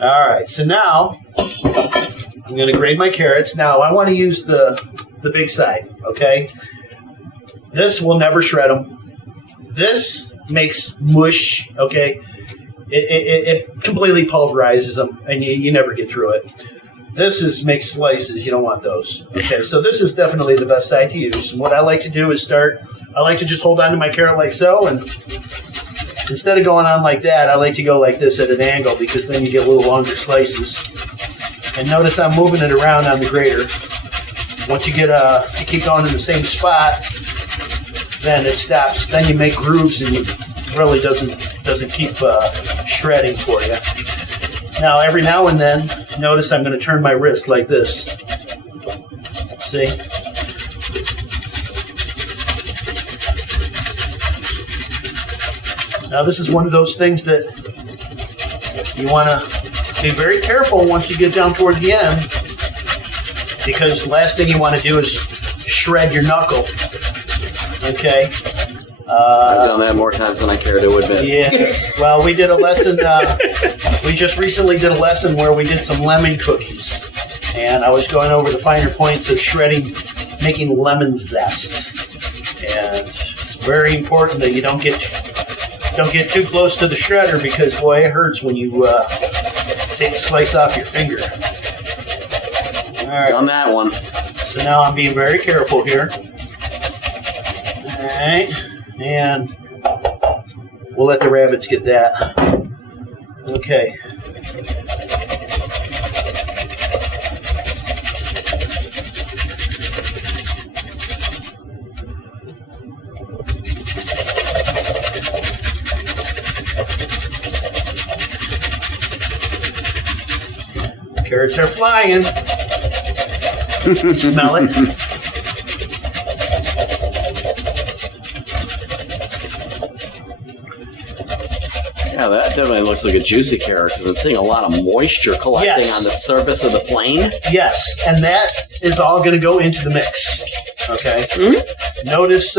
All right, so now I'm going to grate my carrots. Now I want to use the big side, okay? This will never shred them. This makes mush, okay? It completely pulverizes them, and you never get through it. This makes slices. You don't want those. Okay, so this is definitely the best side to use. And what I like to do is I like to just hold on to my carrot like so, and instead of going on like that, I like to go like this at an angle because then you get a little longer slices. And notice I'm moving it around on the grater. Once you keep going in the same spot, then it stops. Then you make grooves, and it really doesn't keep shredding for you. Now, every now and then, notice I'm going to turn my wrist like this. See? Now, this is one of those things that you want to be very careful once you get down toward the end, because the last thing you want to do is shred your knuckle. Okay? I've done that more times than I care to admit. Yes. Well, we did a lesson. We just recently did a lesson where we did some lemon cookies, and I was going over the finer points of making lemon zest. And it's very important that you don't get too close to the shredder, because boy, it hurts when you take a slice off your finger. All right. Done that one. So now I'm being very careful here. All right. And we'll let the rabbits get that. Okay. Carrots are flying. Smell it? Yeah, that definitely looks like a juicy carrot. I'm seeing a lot of moisture collecting on the surface of the plane. Yes, and that is all going to go into the mix. Okay? Mm-hmm. Notice,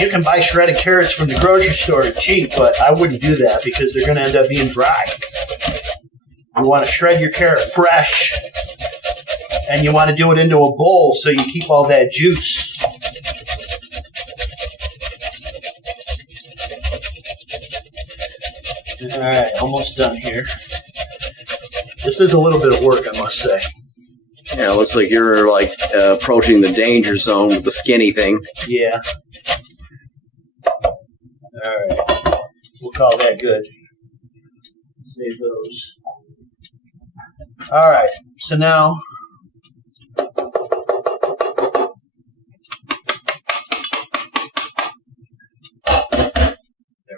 you can buy shredded carrots from the grocery store cheap, but I wouldn't do that because they're going to end up being dry. You want to shred your carrot fresh, and you want to do it into a bowl so you keep all that juice. All right, almost done here. This is a little bit of work, I must say. Yeah, it looks like you're approaching the danger zone with the skinny thing. Yeah. All right. We'll call that good. Save those. All right. So now, there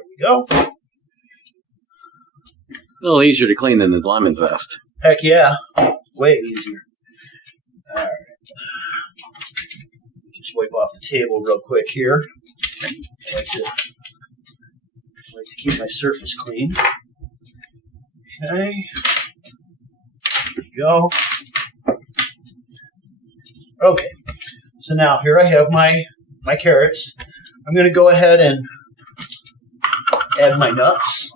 we go. A little easier to clean than the lemon zest. Heck yeah. Way easier. All right. Just wipe off the table real quick here. I like to keep my surface clean. Okay. There we go. Okay. So now here I have my carrots. I'm going to go ahead and add my nuts.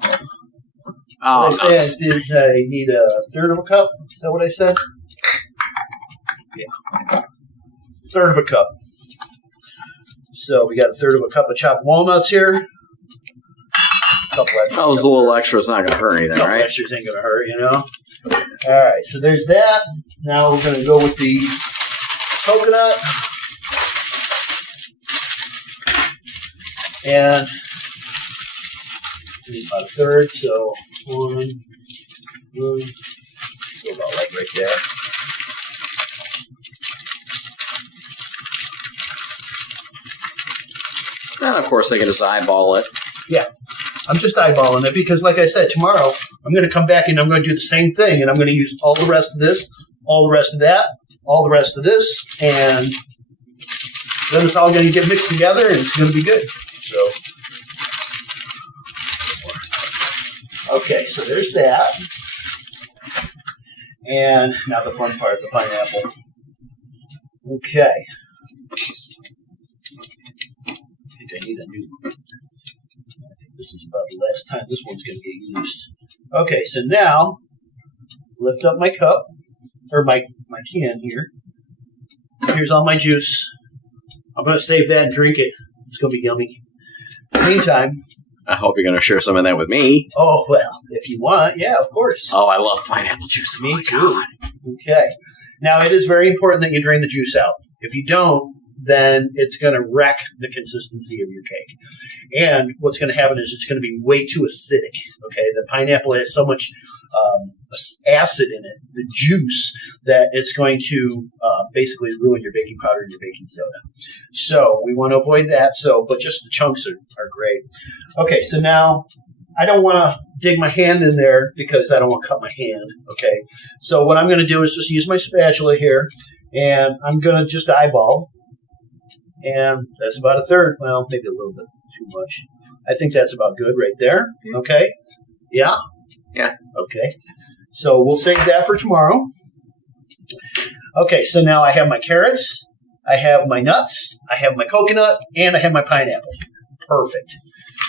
Oh, nuts. I need a third of a cup. Is that what I said? Yeah. Third of a cup. So we got a third of a cup of chopped walnuts here. A couple extras. Oh, a little extra is not going to hurt anything, right? Extras ain't going to hurt, you know? All right, so there's that. Now we're going to go with the coconut. And we need about a third, so one. Go about right there. And of course, they can just eyeball it. Yeah, I'm just eyeballing it because, like I said, tomorrow I'm going to come back and I'm going to do the same thing, and I'm going to use all the rest of this, all the rest of that, all the rest of this, and then it's all going to get mixed together, and it's going to be good. So, okay, so there's that. And now the fun part, the pineapple. Okay. I think I need a new. I think this this is about the last time this one's going to get used. Okay, so now lift up my cup, or my can here. Here's all my juice. I'm going to save that and drink it. It's going to be yummy. Meantime, I hope you're going to share some of that with me. oh, well, if you want, yeah, of course. Oh, I love pineapple juice. Me Oh my too. God. Okay. Now, it is very important that you drain the juice out. If you don't, then it's going to wreck the consistency of your cake. And what's going to happen is it's going to be way too acidic. Okay, the pineapple has so much acid in it, the juice, that it's going to basically ruin your baking powder and your baking soda. So we want to avoid that. But just the chunks are great. Okay, so now I don't want to dig my hand in there because I don't want to cut my hand. Okay, so what I'm going to do is just use my spatula here, and I'm going to just eyeball. And that's about a third. Well, maybe a little bit too much. I think that's about good right there. Okay. Yeah? Yeah. Okay. So we'll save that for tomorrow. Okay, so now I have my carrots, I have my nuts, I have my coconut, and I have my pineapple. Perfect.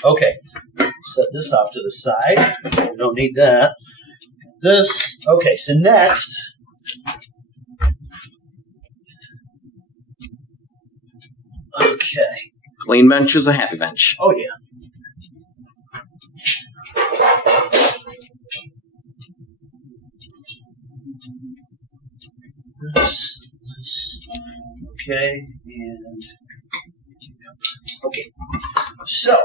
Okay. Set this off to the side. We don't need that. This. Okay, so next... Okay. Clean bench is a happy bench. Oh, yeah. This. Okay. And. Okay. So,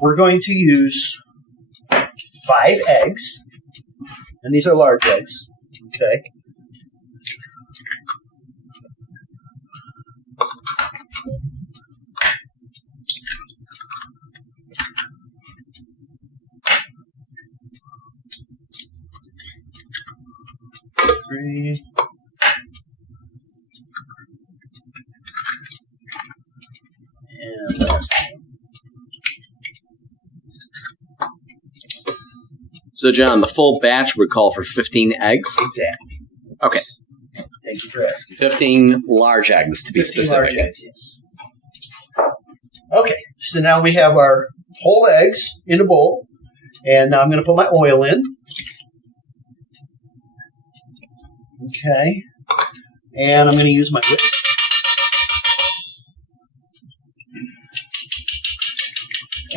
we're going to use 5 eggs. And these are large eggs. Okay. Three. And last one. So, John, the full batch would call for 15 eggs? Exactly. Okay. Thank you for asking. 15 large eggs, to be 15 specific. large eggs, yes. Okay, so now we have our whole eggs in a bowl. And now I'm going to put my oil in. Okay. And I'm going to use my whisk.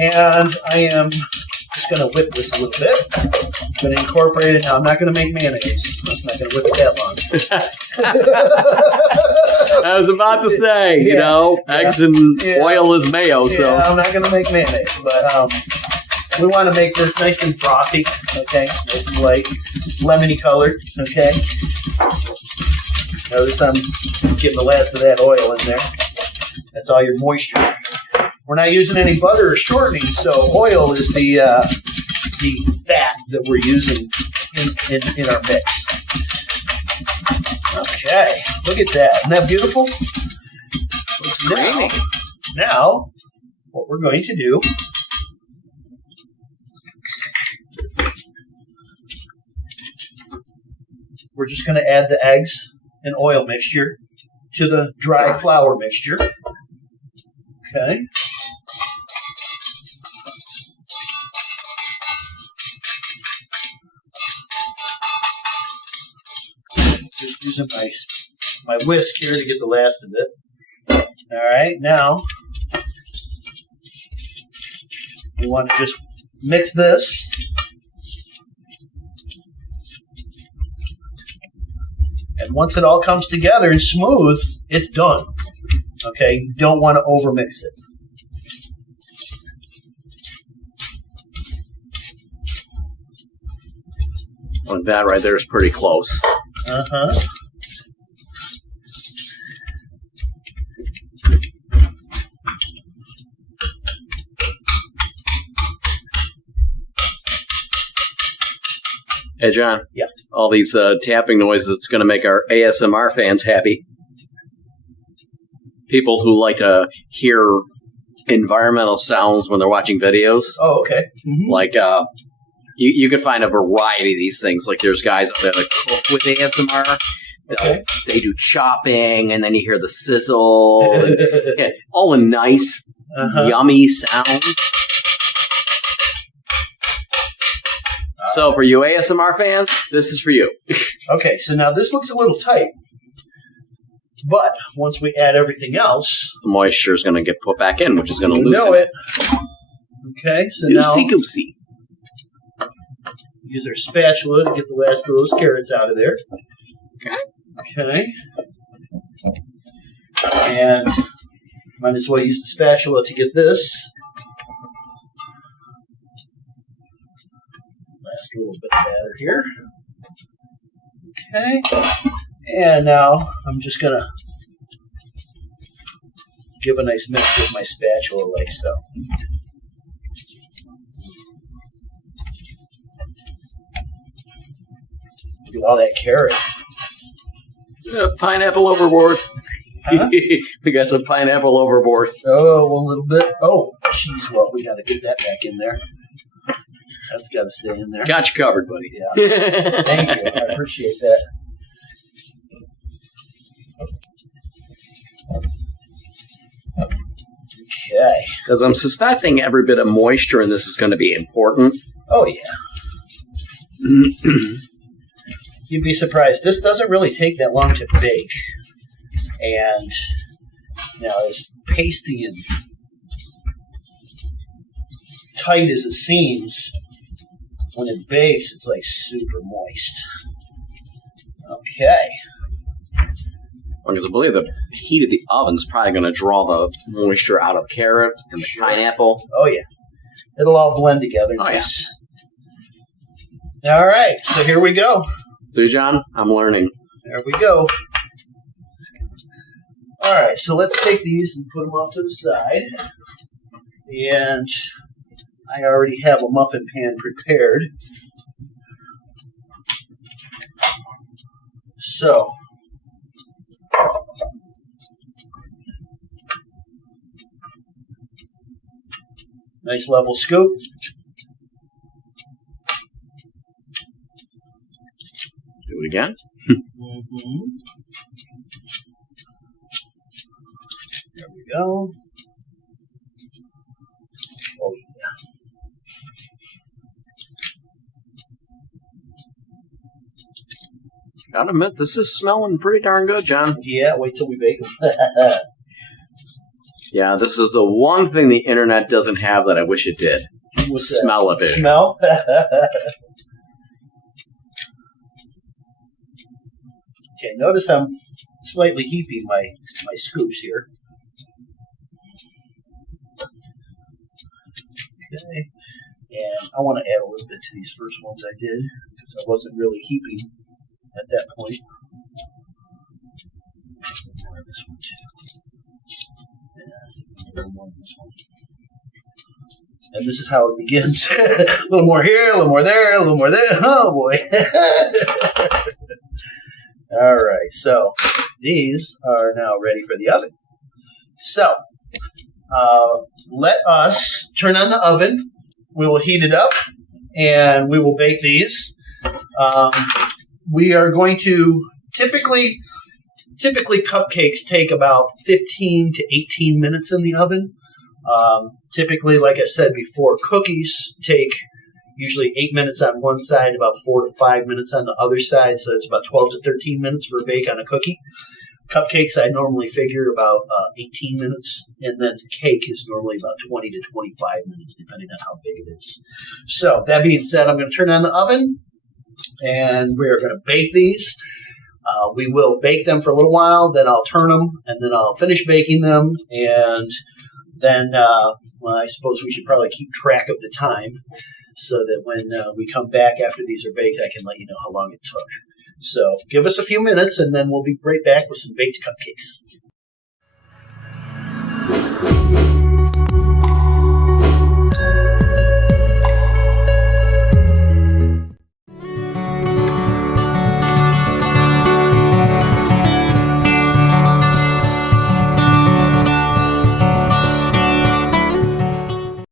And I am just going to whip this a little bit. I'm going to incorporate it. Now, I'm not going to make mayonnaise. I'm not going to whip it that long. I was about to say, you know, eggs and oil is mayo, so. Yeah, I'm not going to make mayonnaise, but we want to make this nice and frothy, okay? Nice and light, lemony colored, okay? Notice I'm getting the last of that oil in there. That's all your moisture. We're not using any butter or shortening, so oil is the fat that we're using in our mix. Okay, look at that. Isn't that beautiful? It's creamy. Now, what we're going to do we're just going to add the eggs and oil mixture to the dry flour mixture. Okay. Just using my whisk here to get the last of it. All right, now we want to just mix this. And once it all comes together and smooth, it's done. Okay, you don't want to overmix it. Well, that right there is pretty close. Uh-huh. Hey, John. Yeah. All these tapping noises, it's going to make our ASMR fans happy. People who like to hear environmental sounds when they're watching videos. Oh, okay. Mm-hmm. Like, you can find a variety of these things. Like, there's guys out there that cook with ASMR. Okay. They do chopping, and then you hear the sizzle. And, all the nice, yummy sounds. So for you ASMR fans, this is for you. Okay, so now this looks a little tight. But once we add everything else, The moisture is going to get put back in, which is going to you loosen know it. Okay, so now Loosey-goosey. use our spatula to get the last of those carrots out of there. Okay. And might as well use the spatula to get this. Last little bit of batter here. Okay. And now I'm just going to give a nice mix with my spatula like so. Look at all that carrot. Pineapple overboard. Huh? We got some pineapple overboard. Oh, a little bit. Oh, jeez. Well, we got to get that back in there. That's got to stay in there. Got you covered, buddy. Yeah. Thank you. I appreciate that. Okay. Because I'm suspecting every bit of moisture in this is going to be important. Oh, yeah. You'd be surprised. This doesn't really take that long to bake. And, you know, as pasty and tight as it seems, when it bakes, it's like super moist. Okay. Because I believe the heat of the oven is probably going to draw the moisture out of the carrot and the pineapple. Oh, yeah. It'll all blend together. Oh, yeah. All right. So here we go. See, John? I'm learning. There we go. All right. So let's take these and put them off to the side. And I already have a muffin pan prepared. So nice level scoop. Do it again. Mm-hmm. There we go. Oh, yeah. Gotta admit, this is smelling pretty darn good, John. Yeah, wait till we bake them. Yeah, this is the one thing the internet doesn't have that I wish it did. What's Smell of it. Smell? Okay, notice I'm slightly heaping my scoops here. Okay, and I want to add a little bit to these first ones I did because I wasn't really heaping at that point. More of this one too. Yeah, I think a little more of this one. And this is how it begins. A little more here, a little more there, a little more there. Oh boy. All right, so these are now ready for the oven. So let us turn on the oven. We will heat it up, and we will bake these. We are going to typically cupcakes take about 15 to 18 minutes in the oven. Typically, like I said before, cookies take usually 8 minutes on one side, about 4 to 5 minutes on the other side. So it's about 12 to 13 minutes for a bake on a cookie. Cupcakes, I normally figure about 18 minutes, and then cake is normally about 20 to 25 minutes, depending on how big it is. So that being said, I'm going to turn on the oven, and we're going to bake these. We will bake them for a little while, then I'll turn them, and then I'll finish baking them, and then well, I suppose we should probably keep track of the time so that when we come back after these are baked, I can let you know how long it took. So give us a few minutes, and then we'll be right back with some baked cupcakes.